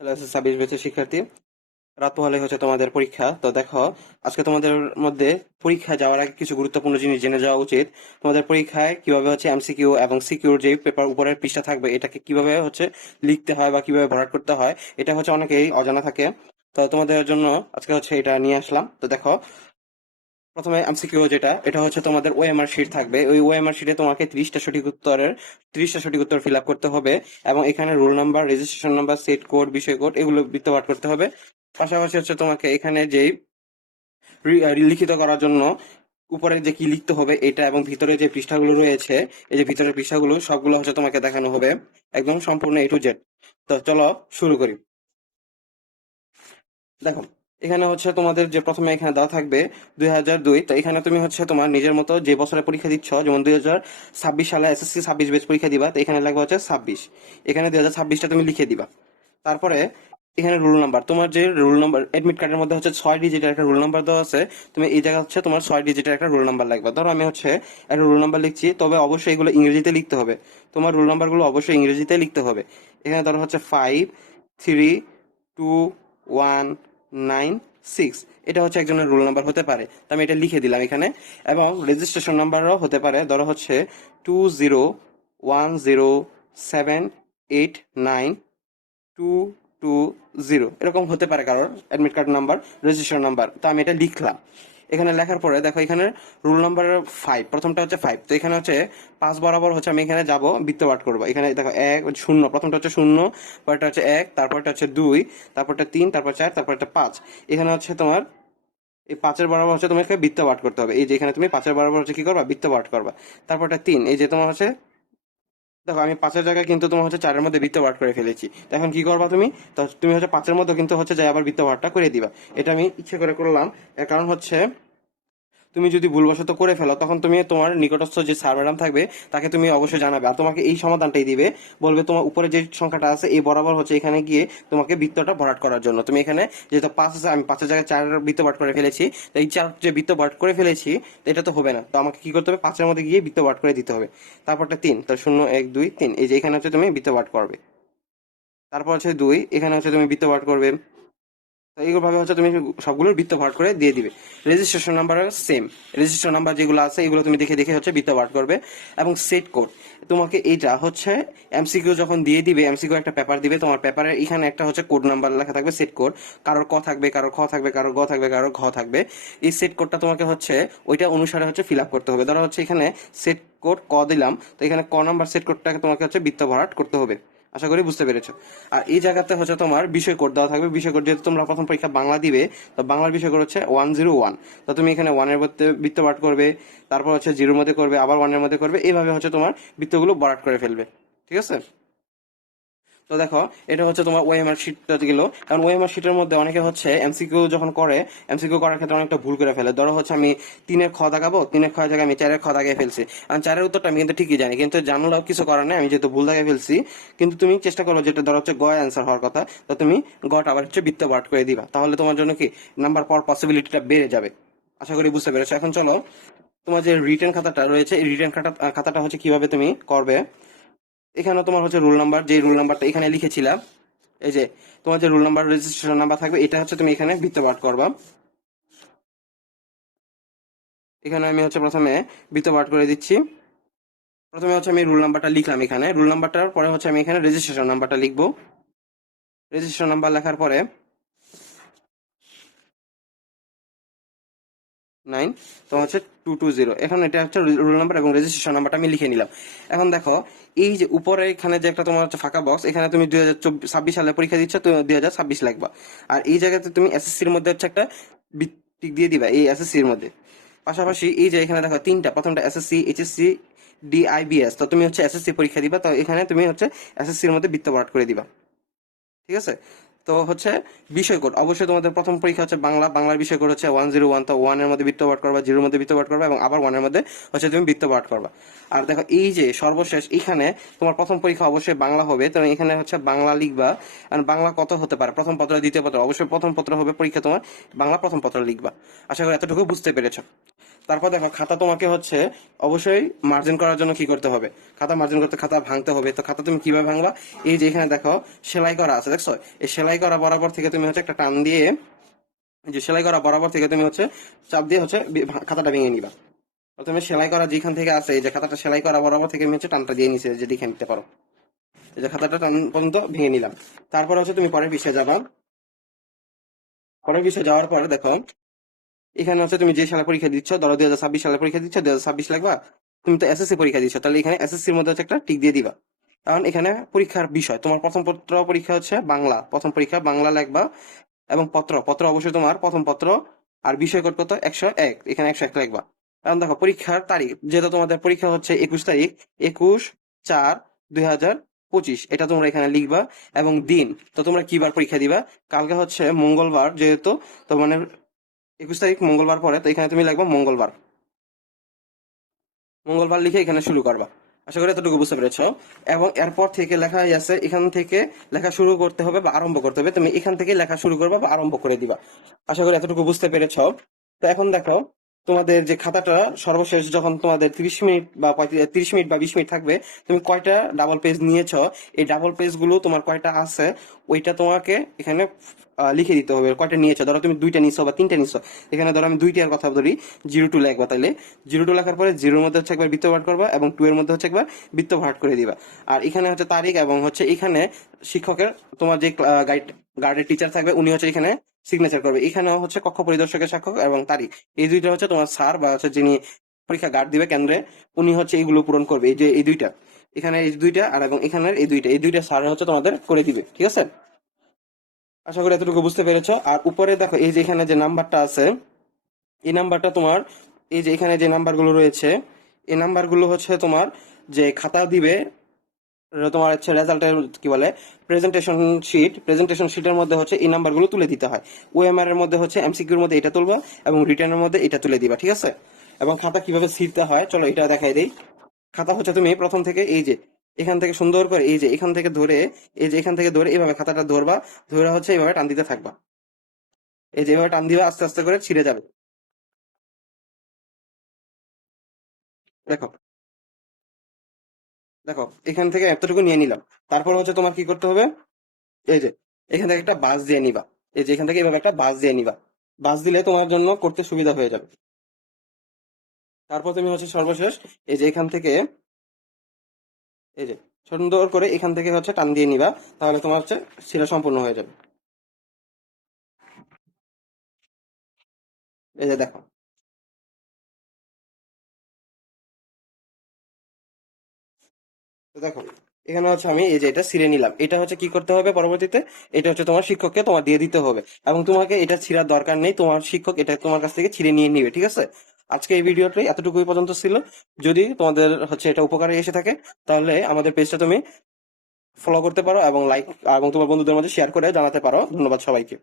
Hello, 26 ব্যাচের শিক্ষার্থী। রাত পোহালে হচ্ছে তোমাদের পরীক্ষা। তো দেখো, আজকে তোমাদের মধ্যে পরীক্ষায় যাওয়ার আগে কিছু গুরুত্বপূর্ণ জিনিস জেনে যাওয়া উচিত। তোমাদের পরীক্ষায় কিভাবে হচ্ছে এমসিকিউ এবং সিকিউর যে পেপার উপরের পৃষ্ঠা থাকবে এটাকে কিভাবে হচ্ছে লিখতে হয় বা কিভাবে ভরাট করতে হয়, এটা হচ্ছে অনেকেই অজানা থাকে। তো তোমাদের জন্য আজকে হচ্ছে এটা নিয়ে আসলাম। তো দেখো, প্রথমে এমসিকিউ যেটা, এটা হচ্ছে তোমাদের ওএমআর শিট থাকবে। ওই ওএমআর শিটে তোমাকে 30টা সঠিক উত্তর ফিল আপ করতে হবে, এবং এখানে roll number, registration number, set code, বিষয় কোড এগুলো বিত্তপাঠ করতে হবে। পাশাপাশি হচ্ছে তোমাকে এখানে যেই লিখিত করার জন্য উপরে যে কি লিখতে হবে এটা, এবং ভিতরে যে পৃষ্ঠাগুলো রয়েছে, এই যে ভিতরের পৃষ্ঠাগুলো সবগুলো হচ্ছে তোমাকে দেখানো হবে, একদম সম্পূর্ণ A to Z। তো চলো শুরু করি। দেখো, এখানে হচ্ছে তোমাদের যে প্রথমে এখানে দেওয়া থাকবে 2002। তো এখানে তুমি হচ্ছে তোমার নিজের মতো যে বছরে পরীক্ষা দিচ্ছ, যেমন 2026 সালে এসএসসি 26 ব্যাচ পরীক্ষা দিবা, তো এখানে লাগবে হচ্ছে 26। এখানে 2026টা তুমি লিখে দিবা। তারপরে এখানে রোল নাম্বার, তোমার যে রোল নাম্বার এডমিট কার্ডের মধ্যে হচ্ছে 6 ডিজিটের একটা রোল নাম্বার দেওয়া আছে, তুমি এই জায়গায় হচ্ছে তোমার 6 ডিজিটের একটা রোল নাম্বার লাগবে। ধরো আমি হচ্ছে একটা রোল নাম্বার লিখছি, তবে অবশ্যই এগুলো ইংরেজিতে লিখতে হবে। তোমার রোল নাম্বারগুলো অবশ্যই ইংরেজিতে লিখতে হবে। এখানে ধরো হচ্ছে 532196, এটা হচ্ছে একজনের রোল নাম্বার হতে পারে, তো আমি এটা লিখে দিলাম এখানে। এবং রেজিস্ট্রেশন নাম্বারও হতে পারে, ধরো হচ্ছে 2010789220, এরকম হতে পারে কারোর admit card number, registration number. তো আমি এটা লিখলাম। এখানে লেখার পরে দেখো, এখানে রোল নাম্বার 5, প্রথমটা হচ্ছে 5। তো এখানে হচ্ছে 5 বরাবর হচ্ছে আমি এখানে যাব, বৃত্ত পাঠ করবো। এখানে দেখো 1 0, প্রথমটা হচ্ছে 0, পরেরটা হচ্ছে 1, তারপরটা হচ্ছে 2, তারপরটা 3, তারপর 4, তারপরটা 5। এখানে হচ্ছে তোমার এই 5-এর বরাবর হচ্ছে তোমাকে বৃত্ত পাঠ করতে হবে। এই যে এখানে তুমি 5-এর বরাবর হচ্ছে কি করবা, বৃত্ত পাঠ করবা। তারপরটা 3, এই যে তোমার হচ্ছে, দেখো আমি 5-এর জায়গায় কিন্তু তোমার হচ্ছে 4-এর মধ্যে বৃত্ত পাঠ করে ফেলেছি। তো এখন কি করবা তুমি, তো তুমি হচ্ছে 5-এর মধ্যে কিন্তু হচ্ছে যাই আবার বৃত্ত পাঠটা করে দিবা। এটা আমি ইচ্ছে করে করলাম, এর কারণ হচ্ছে তুমি যদি ভুলবশত করে ফেলো, তখন তুমি তোমার নিকটস্থ যে স্যার ম্যাডাম থাকবে তাকে তুমি অবশ্যই জানাবে, আর তোমাকে এই সমাধানটাই দিবে। বলবে তোমার উপরে যে সংখ্যাটা আছে এই বরাবর হচ্ছে এখানে গিয়ে তোমাকে বৃত্তটা ভরাট করার জন্য। তুমি এখানে যেহেতু 5 আছে, আমি 5-এর জায়গায় 4 বৃত্ত পাঠ করে ফেলেছি, তো এই 4 যে বৃত্ত পাঠ করে ফেলেছি, তো এটা তো হবে না। তো আমাকে কি করতে হবে, 5-এর মধ্যে গিয়ে বৃত্ত পাঠ করে দিতে হবে। তারপরটা 3, তো 0 1 2 3, এই যে এখানে হচ্ছে তুমি বৃত্ত পাঠ করবে। তারপর হচ্ছে 2, এখানে হচ্ছে তুমি বৃত্ত পাঠ করবে। তো এইভাবে হচ্ছে তুমি সবগুলোর বৃত্ত ভাগ করে দিয়ে দিবে। Registration number same, registration number যেগুলো আছে এগুলো তুমি দেখে দেখে হচ্ছে বৃত্ত ভাগ করবে। এবং সেট কোড, তোমাকে এইটা হচ্ছে এমসিকিউ যখন দিয়ে দিবে, এমসিকিউ একটা পেপার দিবে, তোমার পেপারের এখানে একটা হচ্ছে কোড নাম্বার লেখা থাকবে, সেট কোড। কারোর ক থাকবে, কারোর খ থাকবে, কারোর গ থাকবে, কারোর ঘ থাকবে। এই সেট কোডটা তোমাকে হচ্ছে ওইটা অনুসারে হচ্ছে ফিল আপ করতে হবে। ধরো হচ্ছে এখানে সেট কোড ক দিলাম, তো এখানে ক নাম্বার সেট কোডটাকে তোমাকে হচ্ছে বৃত্ত ভরাট করতে হবে। আশা করি বুঝতে পেরেছো। আর এই জায়গাতে হচ্ছে তোমার বিষয় কোড দেওয়া থাকবে। বিষয় কোড, যেহেতু তোমরা প্রথম পরীক্ষা বাংলা দিবে, তো বাংলার বিষয় কোড হচ্ছে 101। তো তুমি এখানে 1-এর মধ্যে বৃত্ত পাঠ করবে, তারপর হচ্ছে 0-এর মধ্যে করবে, আবার 1-এর মধ্যে করবে, এইভাবে হচ্ছে তোমার বৃত্তগুলো ভরাট করে ফেলবে। ঠিক আছে। তো দেখো, এটা হচ্ছে তোমার ওএমআর শিটটা গেল। কারণ ওএমআর শিটের মধ্যে অনেকে হচ্ছে এমসিকিউ যখন করে, এমসিকিউ করার ক্ষেত্রে অনেকটা ভুল করে ফেলে। ধরো হচ্ছে আমি 3-এর খ দাগাবো, 3-এর খ জায়গায় আমি 4-এর খ দাগিয়ে ফেলছি। আর 4-এর উত্তরটা আমি কিন্তু ঠিকই জানি, কিন্তু জানলেও কিছু করার নেই, আমি যেহেতু ভুল দাগিয়ে ফেলছি। কিন্তু তুমি চেষ্টা করো, যেটা ধরো হচ্ছে গ অ্যান্সার হওয়ার কথা, তো তুমি গটা আবার হচ্ছে বৃত্ত পাঠ করে দিবা, তাহলে তোমার জন্য কি নাম্বার পাওয়ার পসিবিলিটিটা বেড়ে যাবে। আশা করি বুঝতে পেরেছো। এখন চলো, তোমার যে রিটেন খাতাটা রয়েছে, এই রিটেন খাতাটা হচ্ছে কিভাবে তুমি করবে। এখানে তোমার হচ্ছে রোল নাম্বার, যে রোল নাম্বারটা এখানে লিখেছিলাম, এই যে তোমার যে রোল নাম্বার, রেজিস্ট্রেশন নাম্বার থাকবে, এটা হচ্ছে তুমি এখানে বৃত্তপাঠ করবা। এখানে আমি হচ্ছে প্রথমে বৃত্তপাঠ করে দিচ্ছি। প্রথমে হচ্ছে আমি রোল নাম্বারটা লিখলাম, এখানে রোল নাম্বারটার পরে হচ্ছে আমি এখানে রেজিস্ট্রেশন নাম্বারটা লিখবো। রেজিস্ট্রেশন নাম্বার লেখার পরে 9, তো হচ্ছে 220, এখন এটা হচ্ছে রোল নাম্বার এবং রেজিস্ট্রেশন নাম্বারটা আমি লিখে নিলাম। এখন দেখো, এই যে উপরে এখানে যে একটা তোমার হচ্ছে ফাঁকা বক্স, এখানে তুমি 2026 সালে পরীক্ষা দিচ্ছ, তো 2026 লিখবা। আর এই জায়গাতে তুমি এসএসসির মধ্যে হচ্ছে একটা টিক দিয়ে দিবা, এই এসএসসির মধ্যে। পাশাপাশি এই যে এখানে দেখো তিনটা, প্রথমটা এসএসসি, এইচএসসি, ডিআইবিএস, তো তুমি হচ্ছে এসএসসি পরীক্ষা দিবা, তো এখানে তুমি হচ্ছে এসএসসির মধ্যে বৃত্ত ভরাট করে দিবা। ঠিক আছে। তো হচ্ছে বিষয় কোড, অবশ্যই তোমাদের প্রথম পরীক্ষা হচ্ছে বাংলা, বাংলার বিষয় কোড হচ্ছে 101। তো 1-এর মধ্যে বৃত্ত পাঠ করবা, 0-এর মধ্যে বৃত্ত পাঠ করবা, এবং আবার 1-এর মধ্যে হচ্ছে তুমি বৃত্ত পাঠ করবা। আর দেখো, এই যে সর্বশেষ এখানে তোমার প্রথম পরীক্ষা অবশ্যই বাংলা হবে, তো এখানে হচ্ছে বাংলা লিখবা। আর বাংলা কত হতে পারে, প্রথম পত্র, দ্বিতীয় পত্র, অবশ্যই প্রথম পত্র হবে পরীক্ষা তোমার, বাংলা প্রথম পত্র লিখবা। আশা করি এতটুকু বুঝতে পেরেছো। তারপর দেখো খাতা তোমাকে হচ্ছে অবশ্যই মার্জিন করার জন্য কি করতে হবে, খাতা মার্জিন করতে খাতা ভাঙতে হবে। তো খাতা তুমি কিভাবে ভাঙবা, এই যে এখানে দেখো সেলাই করা আছে দেখছো, এই সেলাই করা বরাবর থেকে তুমি হচ্ছে একটা টান দিয়ে, এই যে সেলাই করা বরাবর থেকে তুমি হচ্ছে চাপ দিয়ে হচ্ছে খাতাটা ভেঙে নিবা। প্রথমে সেলাই করা যেখান থেকে আছে, এই যে খাতাটা সেলাই করা বরাবর থেকে আমি হচ্ছে টানটা দিয়ে নিচে, যে দেখে নিতে পারো, এই যে খাতাটা টান পর্যন্ত ভেঙে নিলাম। তারপর হচ্ছে তুমি পরের বিষয়ে যাবা। পরের বিষয়ে যাওয়ার পর দেখো এখানে হচ্ছে তুমি যে সালে পরীক্ষা দিচ্ছ, ধরো 2026 সালে পরীক্ষা দিচ্ছ, 2026 লাগবা, তুমি তো এসএসসি পরীক্ষা দিচ্ছ, তাহলে এখানে এসএসসির মধ্যে হচ্ছে একটা টিক দিয়ে দিবা। কারণ এখানে পরীক্ষার বিষয় তোমার প্রথম পত্র পরীক্ষা হচ্ছে বাংলা, প্রথম পরীক্ষা বাংলা লাগবা। এবং পত্র পত্র অবশ্যই তোমার প্রথম পত্র। আর বিষয় কোড কত, 101, এখানে 101 লাগবা। কারণ দেখো পরীক্ষার তারিখ, যেহেতু তোমাদের পরীক্ষা হচ্ছে 21 তারিখ, 21/4/2025, এটা তোমরা এখানে লিখবা। এবং দিন, তো তোমরা কি বার পরীক্ষা দিবা, কালকে হচ্ছে মঙ্গলবার, যেহেতু তো মানে 21 তারিখ মঙ্গলবার পরে, তো এখানে তুমি লিখবা মঙ্গলবার। মঙ্গলবার লিখে এখানে শুরু করবা। আশা করি এতটুকু বুঝতে পেরেছো। এবং এরপর থেকে লেখা আছে, এখান থেকে লেখা শুরু করতে হবে বা আরম্ভ করতে হবে, তুমি এখান থেকে লেখা শুরু করবা বা আরম্ভ করে দিবা। আশা করি এতটুকু বুঝতে পেরেছো। তো এখন দেখো তোমাদের যে খাতাটা সর্বশেষ যখন তোমাদের 30 মিনিট বা 30 মিনিট বা 20 মিনিট থাকবে, তুমি কয়টা ডাবল পেজ নিয়েছো, এই ডাবল পেজ গুলো তোমার কয়টা আছে, ওইটা তোমাকে এখানে লিখে দিতে হবে কয়টা নিয়েছো। ধরো তুমি 2টা নিছো বা 3টা নিছো, এখানে ধরো আমি 2টার কথা বলি, 0 2 লিখবা। তাহলে 0 2 লেখার পরে 0-এর মধ্যে হচ্ছে একবার বৃত্ত ভাট করবা এবং 2 এর মধ্যে হচ্ছে একবার বৃত্ত ভাট করে দিবা। আর এখানে হচ্ছে তারিখ, এবং হচ্ছে এখানে শিক্ষকের, তোমার যে গার্ডের টিচার থাকবে উনি হচ্ছে এখানে সিগনেচার করবে। এখানে হচ্ছে কক্ষ পরিদর্শকের স্বাক্ষর এবং তারিখ, এই দুইটা হচ্ছে তোমার স্যার বা হচ্ছে যিনি পরীক্ষা গার্ড দিবে কেন্দ্রে, উনি হচ্ছে এইগুলো পূরণ করবে। এই যে এই দুইটা, এখানে এই দুইটা আর এবং এখানের এই দুইটা স্যার হচ্ছে তোমাদের করে দিবে, ঠিক আছে। আশা করি এতটুকু বুঝতে পেরেছো। আর উপরে দেখো এই যে এখানে যে নাম্বারটা আছে, এই নাম্বারটা তোমার, এই যে এখানে যে নাম্বারগুলো রয়েছে, এই নাম্বারগুলো হচ্ছে তোমার যে খাতা দিবে, তোমার হচ্ছে রেজাল্টের কি বলে প্রেজেন্টেশন শিটের মধ্যে হচ্ছে এই নাম্বারগুলো তুলে দিতে হয়। ওএমআর এর মধ্যে হচ্ছে এমসিকিউর মধ্যে এটা তুলবা এবং রিটার্নের মধ্যে এটা তুলে দিবা, ঠিক আছে। এবং খাতা কিভাবে ছিঁড়তে হয় চলো এটা দেখাই দেই। খাতা হচ্ছে তুমি প্রথম থেকে এই যে এখান থেকে সুন্দর করে, এই যে এখান থেকে ধরে, এই যে এখান থেকে ধরে এইভাবে খাতাটা ধরবা, ধরে হচ্ছে এইভাবে টান দিতে থাকবা। এই যে এইভাবে টান দিবা, আস্তে আস্তে করে ছিঁড়ে যাবে। দেখো, দেখো এখান থেকে এতটুকু নিয়ে নিলাম। তারপর হচ্ছে তোমার কি করতে হবে, এই যে এখান থেকে একটা বাস দিয়ে নিবা। এই যে এখান থেকে এভাবে একটা বাস দিয়ে নিবা, বাস দিলে তোমার জন্য করতে সুবিধা হয়ে যাবে। তারপর তুমি হচ্ছে সর্বশেষ এই যে এখান থেকে, এই যে সুন্দর করে এখান থেকে হচ্ছে টান দিয়ে নিবা, তাহলে তোমার হচ্ছে সেটা সম্পূর্ণ হয়ে যাবে। এই যে দেখো, তো দেখো এখানে হচ্ছে আমি এই যে এটা ছিঁড়ে নিলাম, এটা হচ্ছে কি করতে হবে পরবর্তীতে, এটা হচ্ছে তোমার শিক্ষককে তোমার দিয়ে দিতে হবে। এবং তোমাকে এটা ছিঁড়ার দরকার নেই, তোমার শিক্ষক এটা তোমার কাছ থেকে ছিঁড়ে নিয়ে নিবে, ঠিক আছে। আজকে এই ভিডিওটি এতটুকুই পর্যন্ত ছিল। যদি তোমাদের হচ্ছে এটা উপকারে এসে থাকে, তাহলে আমাদের পেজটা তুমি ফলো করতে পারো এবং লাইক এবং তোমার বন্ধুদের মধ্যে শেয়ার করে জানাতে পারো। ধন্যবাদ সবাইকে।